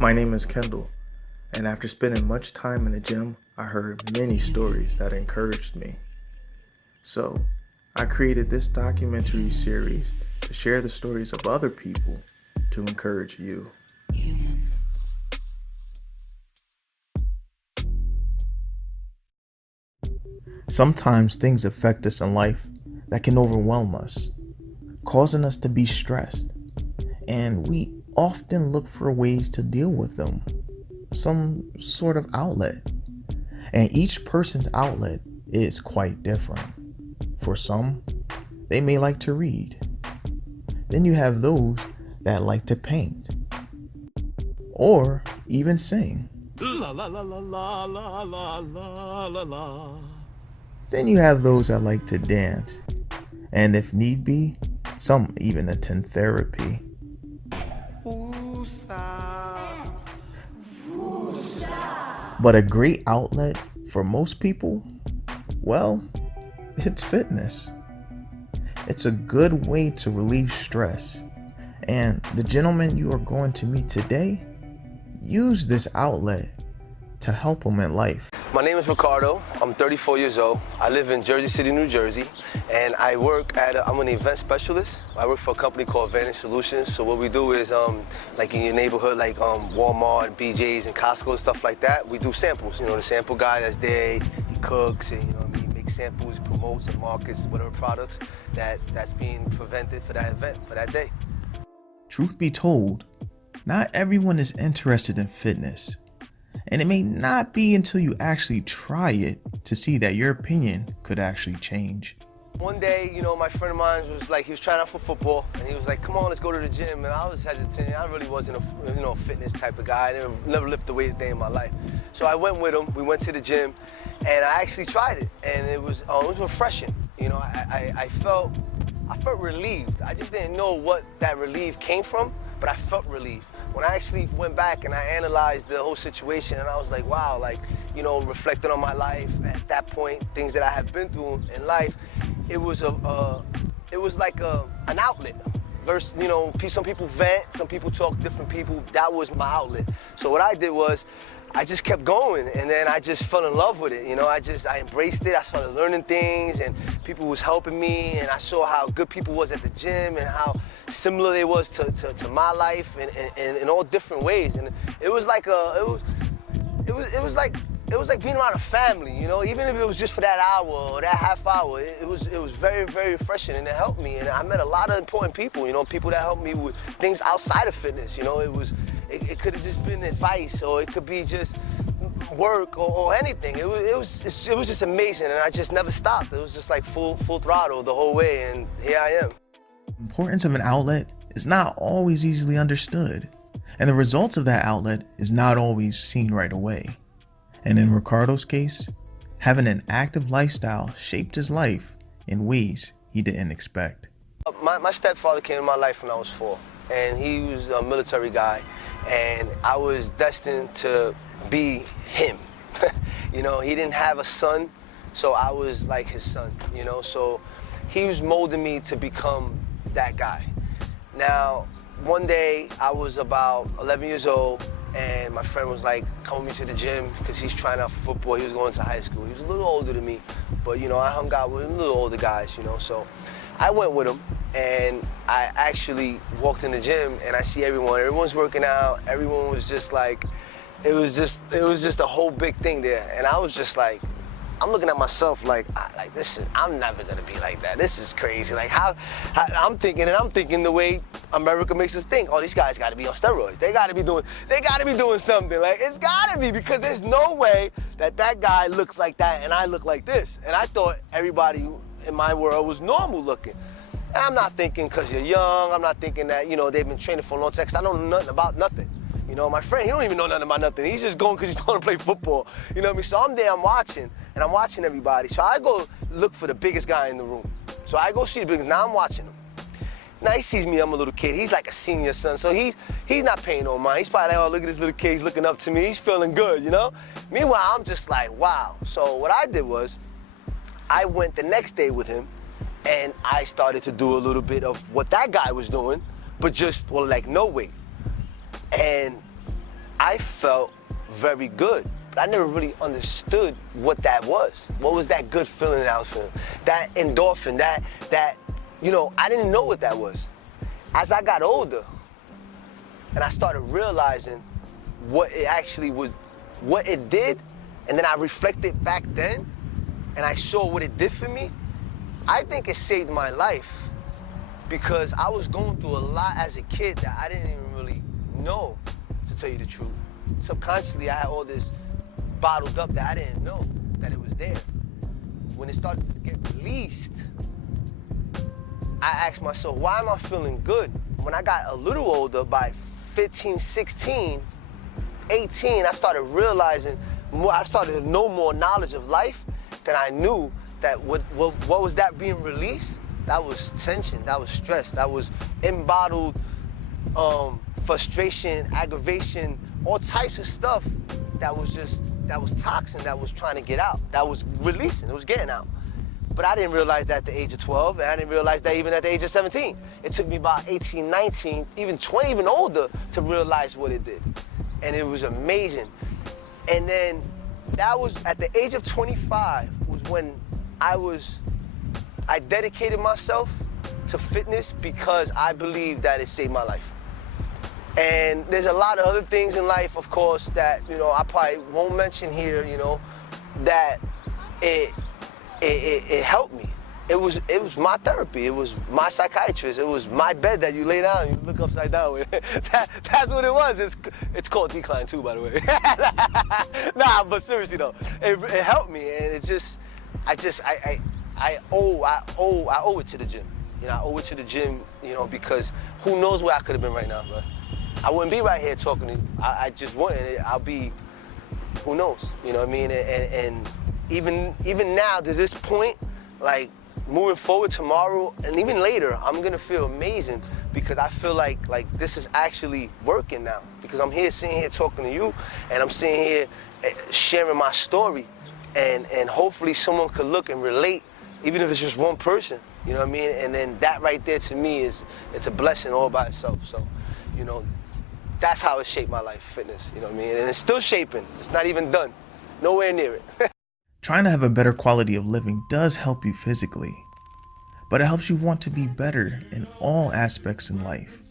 My name is Kendall, and after spending much time in the gym, I heard many stories that encouraged me. So, I created this documentary series to share the stories of other people to encourage you. Sometimes things affect us in life that can overwhelm us, causing us to be stressed, and we often look for ways to deal with them, some sort of outlet. And each person's outlet is quite different. For some, they may like to read. Then you have those that like to paint or even sing. La la la la la la la la la la. Then you have those that like to dance. And if need be, some even attend therapy. But a great outlet for most people, well, it's fitness. It's a good way to relieve stress. And the gentleman you are going to meet today, use this outlet to help him in life. My name is Ricardo. I'm 34 years old. I live in Jersey City, New Jersey, and I work I'm an event specialist. I work for a company called Vantage Solutions. So what we do is, like in your neighborhood, like Walmart, BJ's, and Costco, and stuff like that, we do samples. You know, the sample guy that's there, he cooks, and he makes samples, promotes, and markets whatever products that's being presented for that event, for that day. Truth be told, not everyone is interested in fitness. And it may not be until you actually try it to see that your opinion could actually change. One day, my friend of mine was like, he was trying out for football, and he was like, come on, let's go to the gym. And I was hesitant. I really wasn't a fitness type of guy. I never lifted a weight a day in my life. So I went with him. We went to the gym, and I actually tried it, and it was refreshing. I felt relieved. I just didn't know what that relief came from, but I felt relieved. When I actually went back and I analyzed the whole situation, and I was like, wow, reflecting on my life at that point, things that I have been through in life, it was like an outlet. Versus, some people vent, some people talk, different people. That was my outlet. So what I did was, I just kept going, and then I just fell in love with it. I embraced it. I started learning things, and people was helping me, and I saw how good people was at the gym and how similar it was to my life in all different ways. And it was like being around a family, even if it was just for that hour or that half hour. It was very, very refreshing, and it helped me. And I met a lot of important people, people that helped me with things outside of fitness. It could have just been advice, or it could be just work or anything. It was just amazing, and I just never stopped. It was just like full throttle the whole way, and here I am. The importance of an outlet is not always easily understood, and the results of that outlet is not always seen right away. And in Ricardo's case, having an active lifestyle shaped his life in ways he didn't expect. My stepfather came in my life when I was 4, and he was a military guy, and I was destined to be him. He didn't have a son, so I was like his son, so he was molding me to become that guy. Now, one day I was about 11 years old, and my friend was like, come with me to the gym, because he's trying out for football. He was going to high school. He was a little older than me, but I hung out with a little older guys, so I went with him, and I actually walked in the gym, and I see everyone's working out. Everyone was just like, it was just a whole big thing there. And I was just like, I'm looking at myself like I'm never gonna be like that. This is crazy. Like how I'm thinking the way America makes us think. Oh, these guys gotta be on steroids. They gotta be doing something. Like, it's gotta be, because there's no way that guy looks like that and I look like this. And I thought everybody in my world was normal looking. And I'm not thinking because you're young. I'm not thinking that, they've been training for a long time, because I know nothing about nothing. My friend, he don't even know nothing about nothing. He's just going because he's going to play football. You know what I mean? So I'm there, I'm watching everybody. So I go look for the biggest guy in the room. So I go see the biggest, now I'm watching him. Now he sees me, I'm a little kid. He's like a senior son, so he's not paying no mind. He's probably like, oh, look at this little kid, he's looking up to me, he's feeling good, Meanwhile, I'm just like, wow. So what I did was, I went the next day with him, and I started to do a little bit of what that guy was doing, but just, no weight. And I felt very good. But I never really understood what that was. What was that good feeling that I was feeling? That endorphin, that, you know, I didn't know what that was. As I got older, and I started realizing what it actually was, what it did, and then I reflected back then, and I saw what it did for me, I think it saved my life because I was going through a lot as a kid that I didn't even really know, to tell you the truth. Subconsciously, I had all this bottled up that I didn't know that it was there. When it started to get released, I asked myself, why am I feeling good? When I got a little older, by 15, 16, 18, I started realizing more, I started to know more knowledge of life than I knew that what was that being released? That was tension, that was stress, that was embottled frustration, aggravation, all types of stuff that was toxin, that was trying to get out, that was releasing, it was getting out. But I didn't realize that at the age of 12, and I didn't realize that even at the age of 17. It took me about 18, 19, even 20, even older, to realize what it did. And it was amazing. And then that was, at the age of 25, was when I dedicated myself to fitness because I believe that it saved my life. And there's a lot of other things in life, of course, that, you know, I probably won't mention here, you know, that it helped me. It was my therapy. It was my psychiatrist. It was my bed that you lay down and you look upside down with. That's what it was. It's called Decline too, by the way. Nah, but seriously though, it helped me, and I owe it to the gym. You know, I owe it to the gym. You know, because who knows where I could have been right now, bro. I wouldn't be right here talking to you. I just wouldn't. I'll be, who knows? You know what I mean? And even now to this point, like moving forward tomorrow and even later, I'm gonna feel amazing because I feel like this is actually working now. Because I'm here sitting here talking to you, and I'm sitting here sharing my story, and hopefully someone could look and relate, even if it's just one person. You know what I mean? And then that right there to me it's a blessing all by itself. So, you know, that's how it shaped my life, fitness. You know what I mean? And it's still shaping. It's not even done. Nowhere near it. Trying to have a better quality of living does help you physically, but it helps you want to be better in all aspects in life.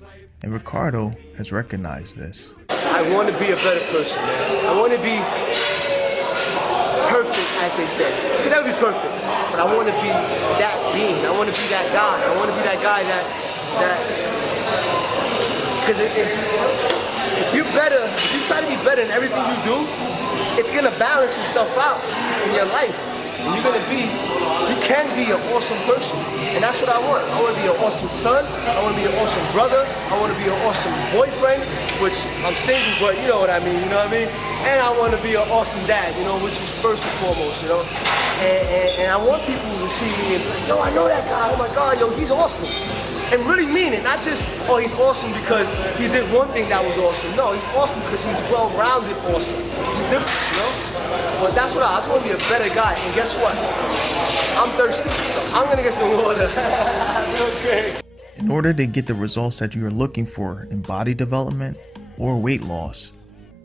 And Ricardo has recognized this. I want to be a better person, man. I want to be perfect, as they say. I could never be perfect, but I want to be that being. I want to be that guy. I want to be that guy that because if you're better, if you try to be better in everything you do, it's gonna balance itself out in your life. And you can be an awesome person. And that's what I want. I want to be an awesome son. I want to be an awesome brother. I want to be an awesome boyfriend, which I'm single, but you know what I mean, you know what I mean? And I want to be an awesome dad, you know, which is first and foremost, you know? And I want people to see me and be like, yo, I know that guy. Oh my God, yo, he's awesome. And really mean it, not just, oh, he's awesome because he did one thing that was awesome. No, he's awesome because he's well-rounded awesome. He's different, you know? But that's what I just want to be a better guy. And guess what? I'm thirsty. So I'm going to get some water. Okay. In order to get the results that you are looking for in body development or weight loss,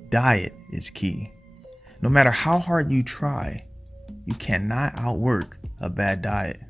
diet is key. No matter how hard you try, you cannot outwork a bad diet.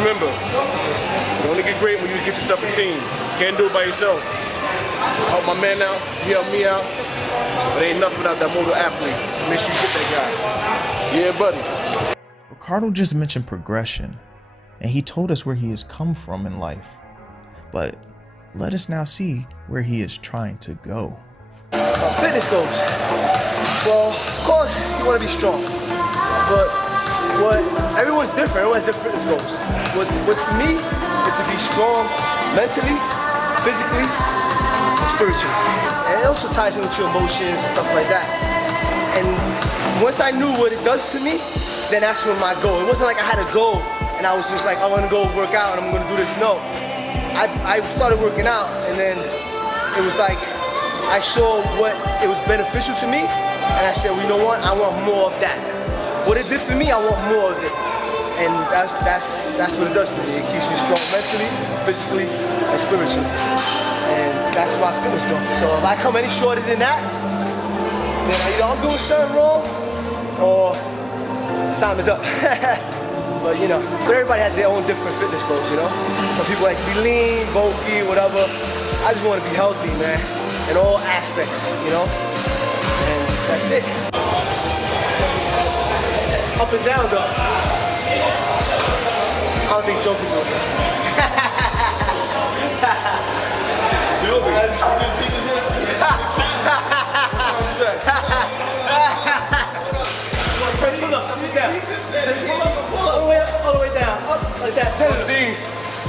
remember, you only get great when you get yourself a team. Can't do it by yourself. Help my man out, he helped me out. But ain't nothing without that motor athlete. Make sure you get that guy. Yeah, buddy. Ricardo just mentioned progression, and he told us where he has come from in life. But let us now see where he is trying to go. Fitness goals. Well, of course, you want to be strong. But everyone's different. Everyone has different fitness goals. What's for me is to be strong mentally, physically, and spiritually. And it also ties into emotions and stuff like that. And once I knew what it does to me, then that's when my goal. It wasn't like I had a goal and I was just like, I'm gonna go work out and I'm gonna do this. No, I started working out and then it was like, I saw what it was beneficial to me and I said, well, you know what, I want more of that. What it did for me, I want more of it. And that's what it does to me. It keeps me strong mentally, physically, and spiritually. And that's my fitness goal. So if I come any shorter than that, then either I'm doing something wrong or time is up. But you know, everybody has their own different fitness goals, you know? Some people like to be lean, bulky, whatever. I just want to be healthy, man, in all aspects, you know? And that's it. Up and down, though. I don't think Joe can do it. Joe, he just hit a Pull up, he just said he can't do the pull-ups. all the way down, up like that. See,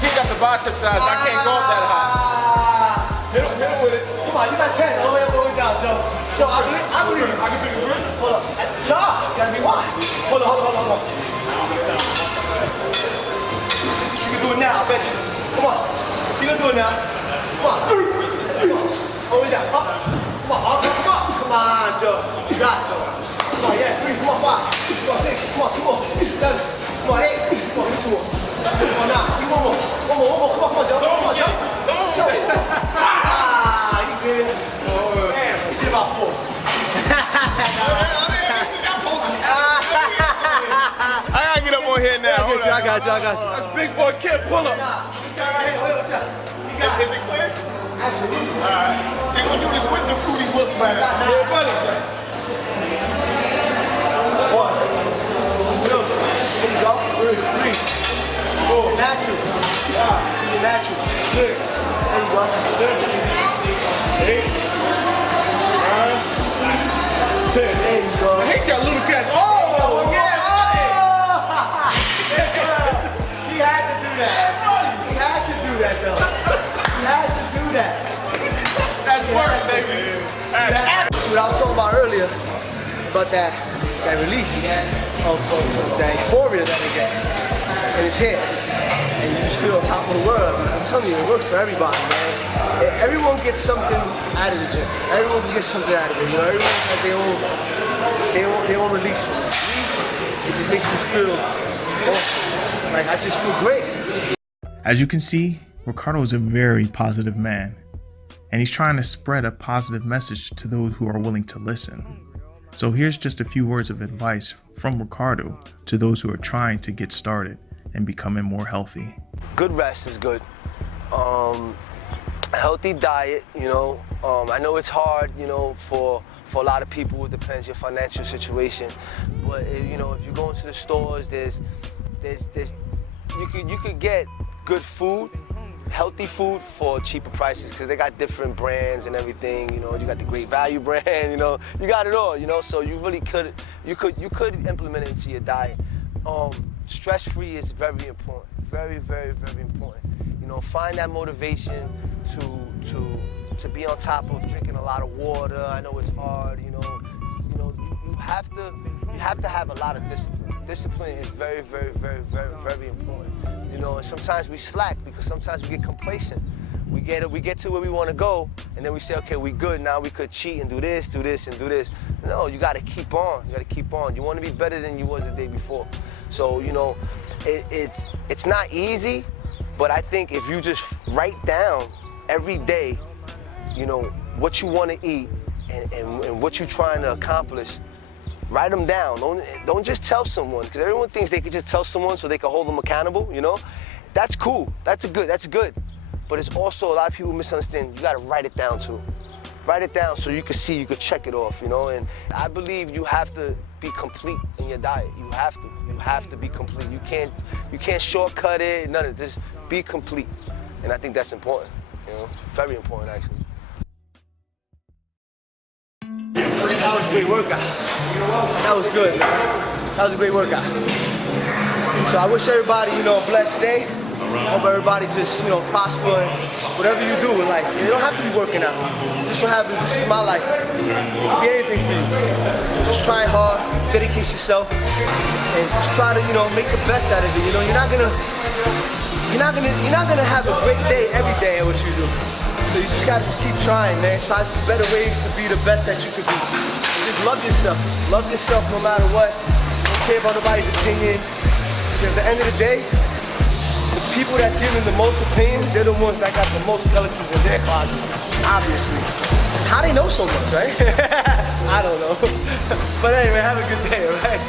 he got the bicep size. I can't go up that high. Hit him with it. Come on, you got 10 all the way up, all the way down, Joe. Joe, I believe you. I can pick a grip. Hold up. Nah, you gotta be wide. Hold on. You can do it now, I bet you. Come on. You can do it now. Come on. All the way down. Up. Come on, up. Come on, Joe. You got it, though. Come on, yeah, 3, come on, 5, come on, 6, come on, 2 more, 7, come on, 8, come on, 2 more. Come on, 9, you one more, come on, Joe, Joe. You good. Damn, you did about 4. I gotta get up on here now. I got you. That's big boy kid pull up. This guy right here, he got it. Is it clear? Absolutely. All right. See, we'll do this with the fruity book, man. Yeah, buddy. 1, 2, there you go, 3, 4. It's natural. It's natural. 6, There you go. 7, 8, 9, 10. There you go. I hate y'all little cats. Oh, yeah. Yes, he had to do that. He had to do that, though. He had to do that. That's work, baby. What I was talking about earlier, about that release of that euphoria that we get. And it's here. And you just feel on top of the world. I'm telling you, it works for everybody, man. Everyone gets something out of the gym. Everyone gets something out of it. You know, everyone has their own release from it. It just makes me feel awesome. Like I just feel great. As you can see, Ricardo is a very positive man, and he's trying to spread a positive message to those who are willing to listen. So here's just a few words of advice from Ricardo to those who are trying to get started and becoming more healthy. Good rest is good. Healthy diet, you know. I know it's hard, you know, for a lot of people. It depends your financial situation. But you know, if you go into the stores, you could get good food, healthy food for cheaper prices because they got different brands and everything. You know, you got the Great Value brand. You know, you got it all. You know, so you really could implement it into your diet. Stress-free is very important. Very, very, very important. You know, find that motivation to be on top of drinking a lot of water. I know it's hard. You have to have a lot of discipline. Discipline is very, very, very, very, very important. You know, and sometimes we slack because sometimes we get complacent. We get to where we want to go, and then we say, okay, we good now. We could cheat and do this, and do this. No, you got to keep on. You got to keep on. You want to be better than you was the day before. So you know, it's not easy, but I think if you just write down every day, you know, what you want to eat and what you're trying to accomplish, Write them down. Don't just tell someone, because everyone thinks they can just tell someone so they can hold them accountable, you know? That's cool. That's good. But it's also, a lot of people misunderstand, you gotta write it down too. Write it down so you can see, you can check it off, you know? And I believe you have to be complete in your diet. You have to be complete. You can't shortcut it, none of it. Just be complete. And I think that's important, you know? Very important, actually. That was a great workout. That was good, man. That was a great workout. So I wish everybody, you know, a blessed day. Hope everybody just, you know, prosper in whatever you do in life. You don't have to be working out. Just so happens this is my life. It could be anything for you. Just try hard, dedicate yourself, and just try to, you know, make the best out of it. You know, you're not gonna have a great day every day at what you do. So you just gotta keep trying, man. Try better ways to be the best that you could be. And just love yourself. Love yourself no matter what. Don't care about nobody's opinion. Because at the end of the day, the people that's giving the most opinions, they're the ones that got the most skeletons in their closet. Obviously. That's how they know so much, right? I don't know. But anyway, have a good day, all right?